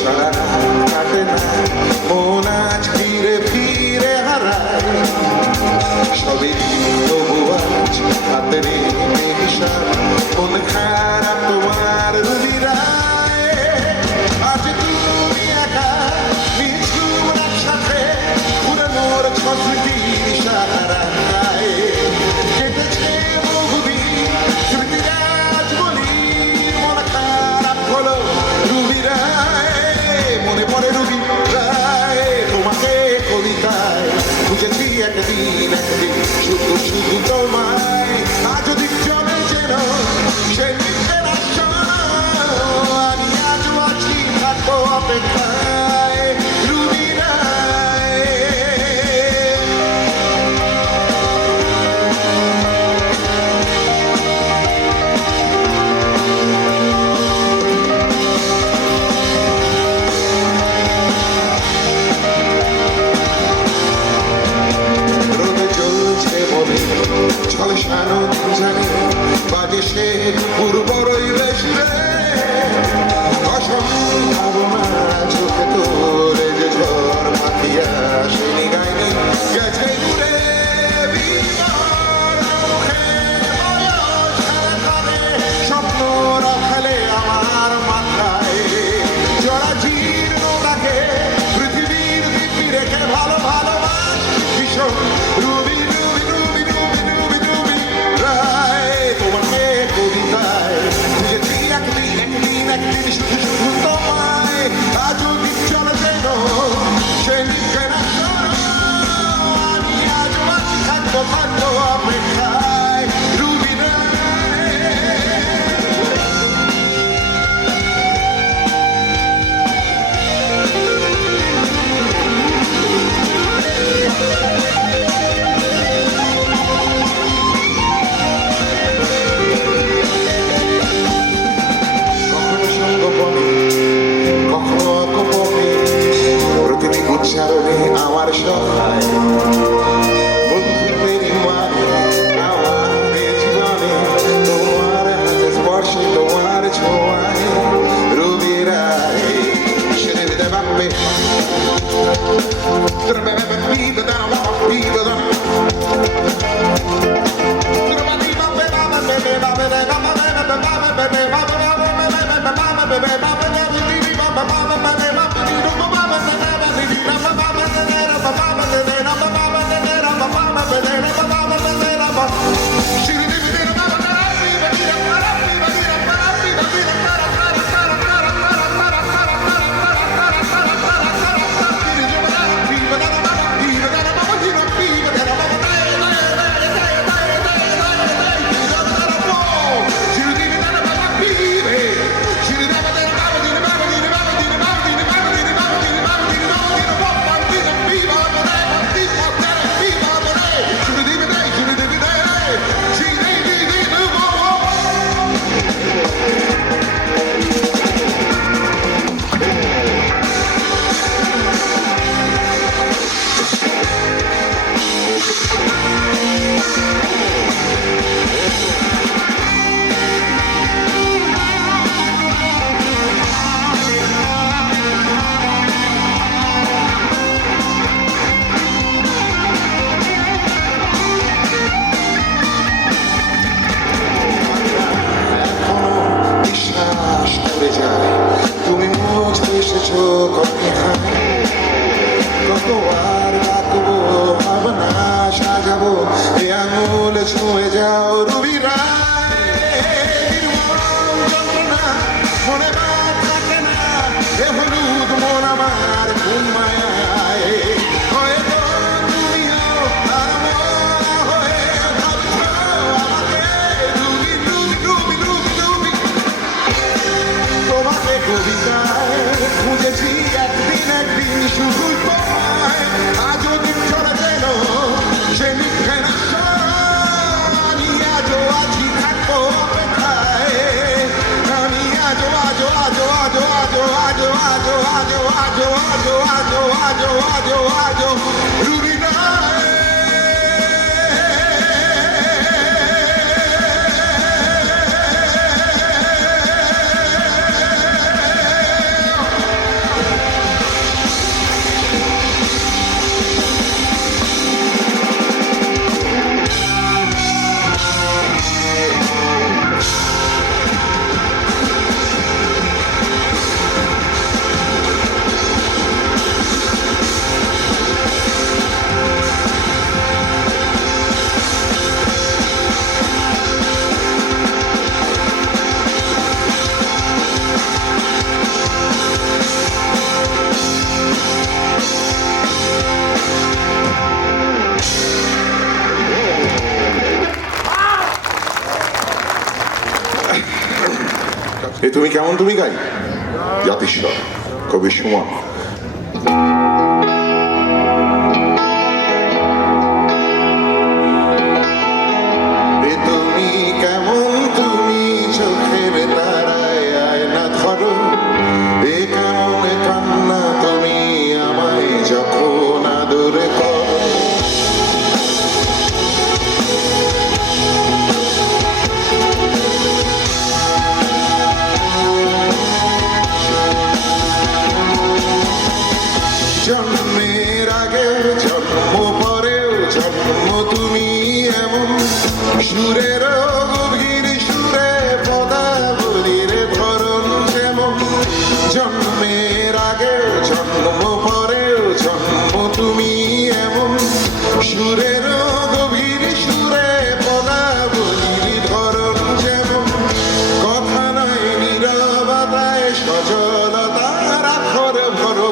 সারা কাটে না মন আজ ফিরে ফিরে হারায় সবই তবু আজ হাতে নিশান মন খারাপ তোমার রুবি রায়। আজ তুমি একা নিঝুম একসাথে পুরনোর স্মৃতি সারায় কেটেছে বহুদিন স্মৃতির আজ বলি মন খারাপ হলো রুবি রায়। মনে পড়ে রুবি রায় তোমাকে কবিতায় খুঁজেছি একদিন একদিন শুধু শুধু তোমায়। আজ দিক চলে যেন সে দিকের আমি আজ আছি থাকবো অপেক্ষায় রুবি রায়। ঝলসানো জানি বাজে সে পূর্বরই বেশি রে অসম্ভাবনা চোখে তোরে যে ঝড় মাতিয়া সে নিগাইনি গেছে ঘুরে স্বপ্ন রাখালে আমার মাথায় জরা জীর্ণ রাখে পৃথিবীর দিব্যি রেখে ভালো ভালোবাস ভীষণ রুবি রুবি রুবি রুবি রুবি রায়। তোমাকে কবিতায় খুঁজেছি একদিন একদিন একদিন শুধু শুধু তোমায়। আজও দিক চলে যেন সে লিখে না আমি আজ বাকি থাকবো থাকবো অপেক্ষায় রুবি রায়। কখনো সঙ্গোপনে কখনো অকপনে প্রতিটি উচ্চারণে আমার সহায় বন্ধুদের মানে আমার জীবনে তোমার হাতে স্পর্শে তোমার ছোঁয়ায় রুবি রায়। সেরে দিতে পারবে ছুঁয়ে যাও রুবি রায়, নির্মম যন্ত্রণা মনে বাদ থাকে না, এ হলুদ মন আমার কোন মায়ায়, হয়তো তুমিও আর মরা হয়ে ভাবছো আমাকে রুবি রুবি রুবি রুবি রুবি। তোমাকে কবিতায় খুঁজেছি একদিন শুধু তোমায়, আজও দিন চলে গেল সে মিথ্যে না, আমি আজও আছি থাকবো অপেক্ষায়, আমি আজও আজও আজও আজও আজও আজও আজও আজও আজও আজও আজও আজও আজও আজও রুবি রায়। এ তুমি কেমন তুমি গাই জাতিস্বর কবি সুমন। এ তুমি কেমন তুমি চোখের তারায় আয়না ধরো, এ কেমন কান্না তুমি আমায় যখন আদর করো, জন্মের আগেও জন্ম পরেও জন্ম তুমি এমন, সুরের গভীর সুরে পদাবলীর ধরন যেমন, জন্মের আগেও জন্ম পরেও জন্ম তুমি এমন, সুরের গভীর সুরে পদাবলীর ধরন যেমন, কথা নয় নীরবতায় সজলতার আখর ভরো,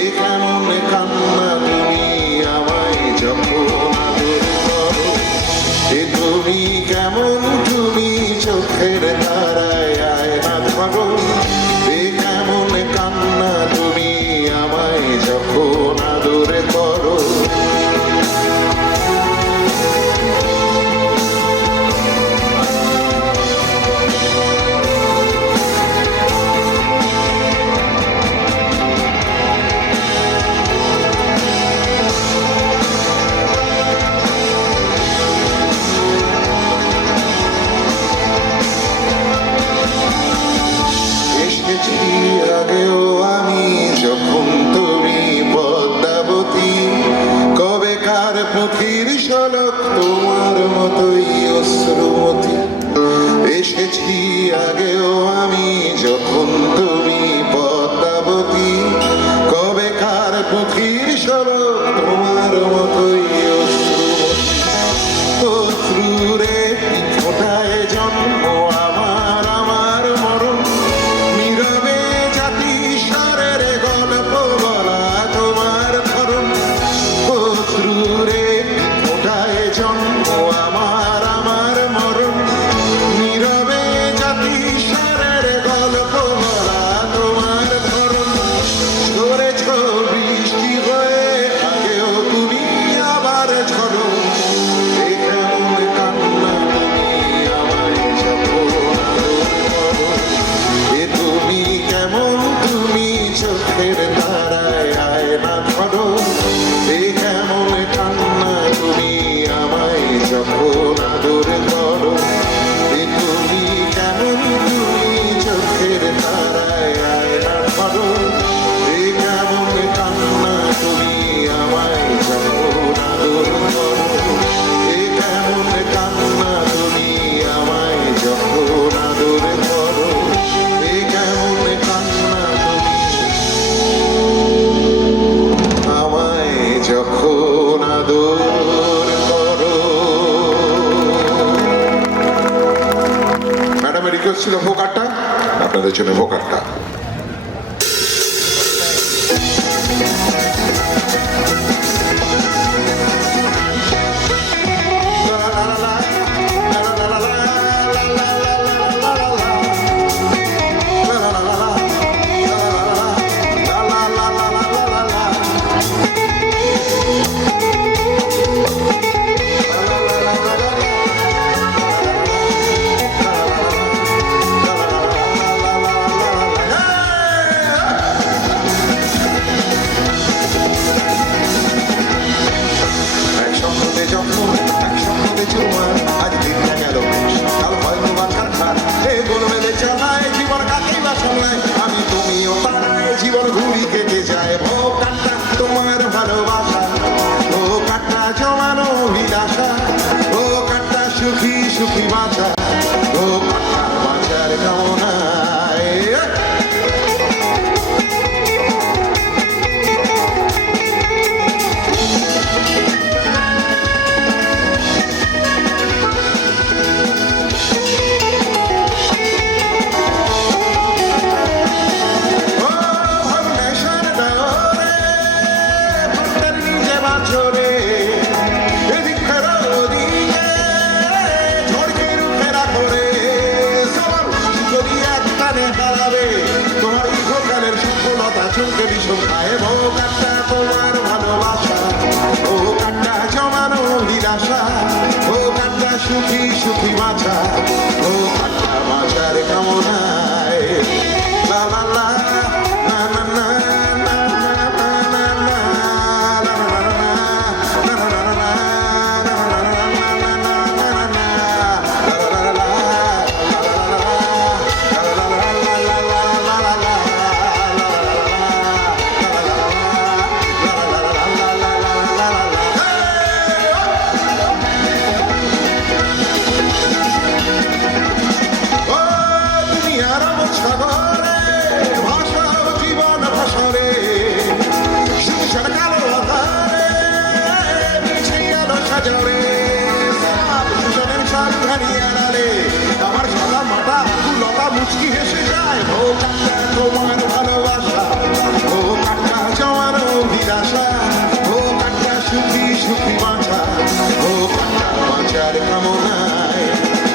এ কেমন কান্না তুমি আমায় যখন আদর করো, এ তুমি কেমন তুমি চোখের তারায় আয়না ধরো, এ কেমন কান্না তুমি আমায় যখন আদর করো। এসেছি আগেও আমি যখন তুমি পদ্মাবতী, কবেকার পুঁথির শলক তোমার মতোই অশ্রুমতি, এসেছি আগেও আমি যখন তুমি পদ্মাবতী, কবেকার পুঁথির শলক তোমার মতোই অশ্রুমতি, অশ্রুরে ফোটায় জন্ম আমার আমার মরণ, নীরবে জাতি স্বরের গল্প বলা তোমার ধরন, অশ্রুরে ফোটায় জন্ম রিকোয়েস্ট ছিল ভোকারটা, আপনাদের জন্য ভোকারটা। আমি তুমিও তারাই জীবন ঘুরি কেটে যায় ভোকারটা তোমার ভালোবাসা, ভোকারটা জমানো বিলাসা, ভোকারটা সুখী সুখী বাঁচা, ভোকারটা বাঁচার কামনায়। চলকে বিষম খায় ভোকারটা তোমার ভালোবাসা, ভোকারটা জমানো বিলাসা, ভোকারটা সুখী সুখী বাঁচা, ভোকারটা বাঁচার কামনায়। লা লা লা না না না না না না না আমার সাদা মাথা লতা মুচকি হেসে যায় ভোকারটা তোমার ভালোবাসা, ভোকারটা জমানো বিলাসা, ভোকারটা সুখী সুখী বাঁচা, ভোকারটা বাঁচার কামনায়।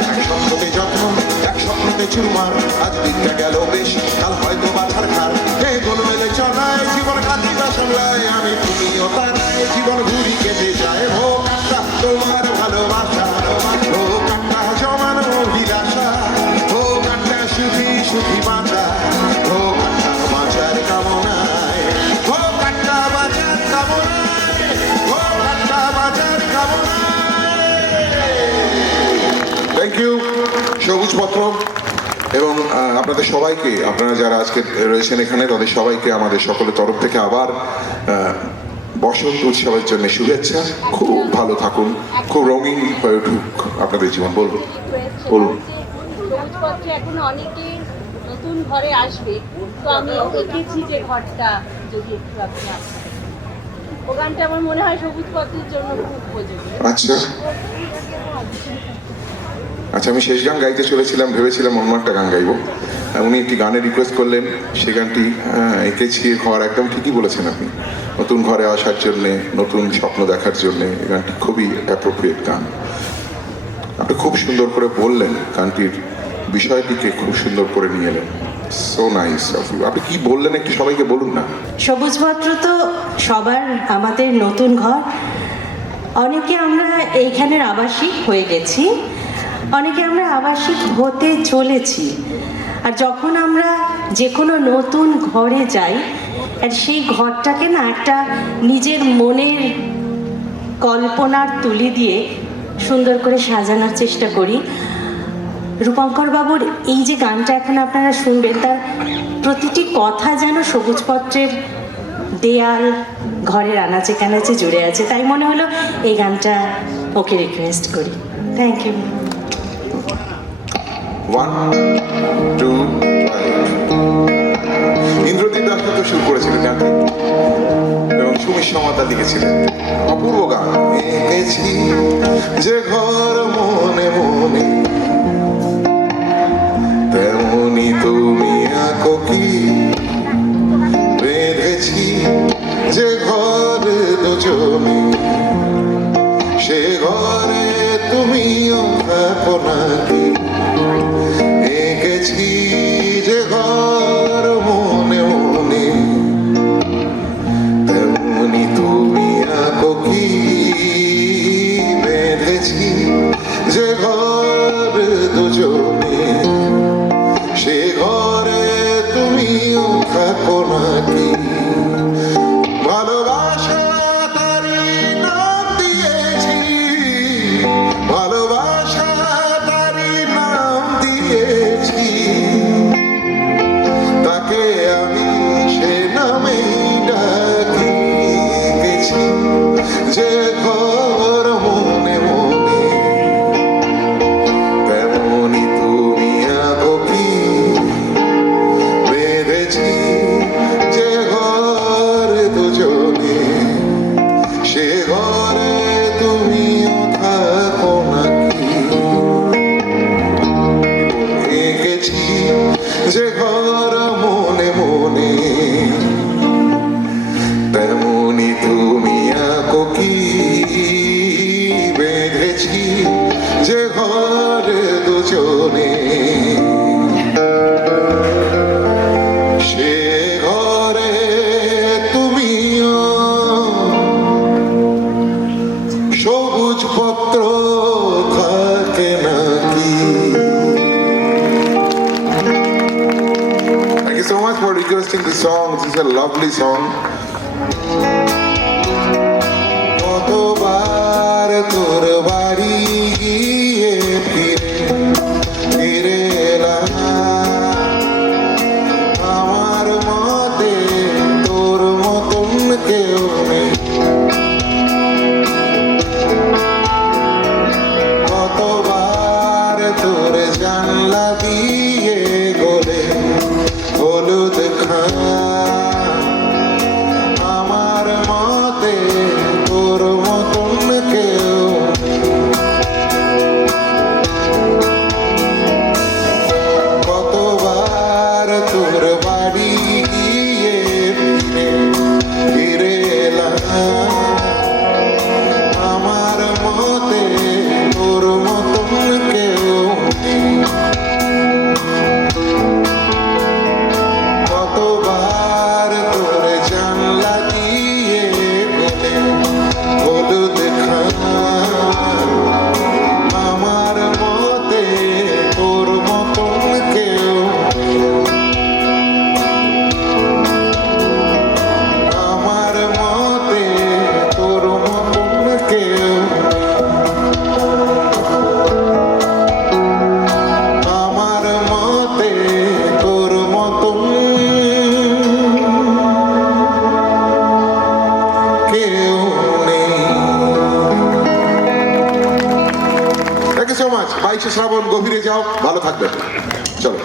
এক স্বপ্নতে যত্ন এক স্বপ্নতে চুরমার, আজ দিকটা গেল বেশ কাল হয়তো বাছার খার, এ গোলমেলে চড়ায় জীবন কাটিবা সামলায়, আমি তুমিও তারায় জীবন ঘুরি কেটে যায় ভোকারটা তোমার ভালোবাসা, ভোকারটা জমানো বিলাসা, ভোকারটা সুখী সুখী বাঁচা, ভোকারটা বাঁচার কামনায়, ভোকারটা বাঁচার কামনায়, ভোকারটা বাঁচার কামনায়। থ্যাংক ইউ সবুজ পত্র এবং আপনাদের সবাইকে, আপনারা যারা আজকে রয়েছেন এখানে তাদের সবাইকে আমাদের সকলের তরফ থেকে আবার বসন্ত উৎসবের জন্য শুভেচ্ছা। খুব ভালো থাকুন, খুব রঙিন হয়ে উঠুক আপনাদের জীবন। বলুন বলুন। সবুজপত্রে এখন অনেকে নতুন ঘরে আসবে, তো আমি এঁকেছি যে ঘরটা যদি একটু আপনি আসেন, ও গানটা আমার মনে হয় সবুজপত্রের জন্য খুব উপযোগী। আচ্ছা আচ্ছা, আমি শেষ গান গাইতে চলেছিলাম, ভেবেছিলাম অন্য একটা গান গাইবো। উনি একটি গানের রিকোয়েস্ট করলেন, সে গানটি এঁকেছি ঘর, একদম ঠিকই বলেছেন আপনি, নতুন ঘরে আসার জন্যে, নতুন স্বপ্ন দেখার জন্যে এই গানটি খুবই অ্যাপ্রোপ্রিয়েট গান। আপনি খুব সুন্দর করে বললেন, গানটির বিষয়টিকে খুব সুন্দর করে নিয়ে এলেন। So nice of you. আপনি কি বললেন একটু সবাইকে বলুন না। সবুজপত্র তো সবার আমাদের নতুন ঘর। অনেকে আমরা এইখানের আবাসিক হয়ে গেছি, অনেকে আমরা আবাসিক হতে চলেছি। আর যখন আমরা যে কোনো নতুন ঘরে যাই, আর সেই ঘরটাকে না একটা নিজের মনের কল্পনার তুলি দিয়ে সুন্দর করে সাজানোর চেষ্টা করি। রূপঙ্কর বাবুর এই যে গানটা এখন আপনারা শুনবেন, তার প্রতিটি কথা যেন সবুজপত্রের দেয়াল, ঘরের আনাচে কানাচে জুড়ে আছে। তাই মনে হলো এই গানটা ওকে রিকোয়েস্ট করি। Thank you. 1 2 ইন্দ্রদীপ দাশগুপ্ত শুরু করেছিলেন গানটি এবং সুমিশ সমাদার লিখেছিলেন। অপূর্ব গান। এঁকেছি যে ঘর মনে মনে সে ঘরে তুমিও থাকো নাকি এঁকেছি যে ঘর মনে মনে তেমনি তুমি আঁকো কি বেঁধেছি যে ঘর দুজনে সে ঘরে তুমিও থাকো নাকি ভালোবাসা তারি নাম দিয়েছি ভালোবাসা তারি নাম দিয়েছি তাকে আমি সে নামেই ডাকি গেছি যে ঘর মনে মনে তেমনি তুমি আঁকো কি বেঁধেছি যে ঘর দুজনে সে ঘরে তুমিও থাকো নাকি এঁকেছি যে ঘর মনে মনে তেমনি তুমি আঁকো কি বেঁধেছি যে ঘর দুজনে সে ঘরে তুমিও সবুজ পত্র থাকে নাকি Thank you so much for requesting this song. This is a lovely song. কতবার তোর বাড়ি গিয়ে ফিরে এলাম আমার মতে তোর মতন কেউ নেই কতবার তোর জানলা দিয়ে গলে হলুদ আমার মতে তোর মতন কেউ কতবার তোর বাড়ি গিয়ে ফিরে এলাম আমার মতে তোর মতন কেউ কতবার তোর জানলা দিয়ে গলে হলুদ আমার মতে তোর মতন কেউ আমার মতে তোর মতন কেউ আমার মতে তোর মতন কেউ নেই থ্যাংক ইউ সো মাচ 22শে শ্রাবণ গভীরে যাও ভালো থাকবে চলো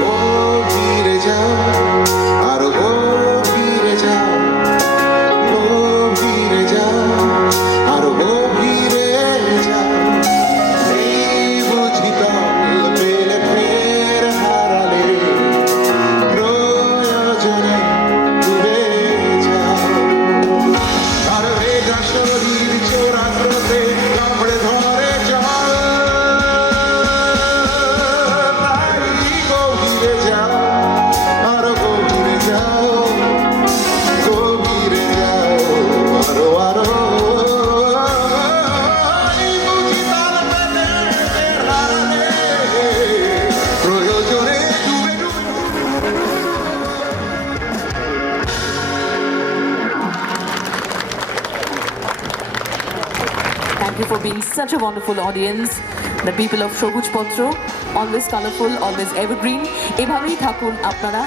গভীরে যাও আর গভীরে যাও গভীরে যাও আর গভীরে যাও এই বুঝি তল পেলে ফের হারালে প্রয়োজনে দূরে যাও আর ভেজা শরীর চোরা স্রোতে কামড়ে ধরে জল তাই গভীরে যাও আর গভীরে যাও গভীরে যাও আরো এই বুঝি তাল পেলে ফের হারালে প্রয়োজনে ডুবে ডুবে Thank you for being such a wonderful audience. The people of Shobuj Potro, always colorful, always evergreen. এভাবেই থাকুন আপনারা।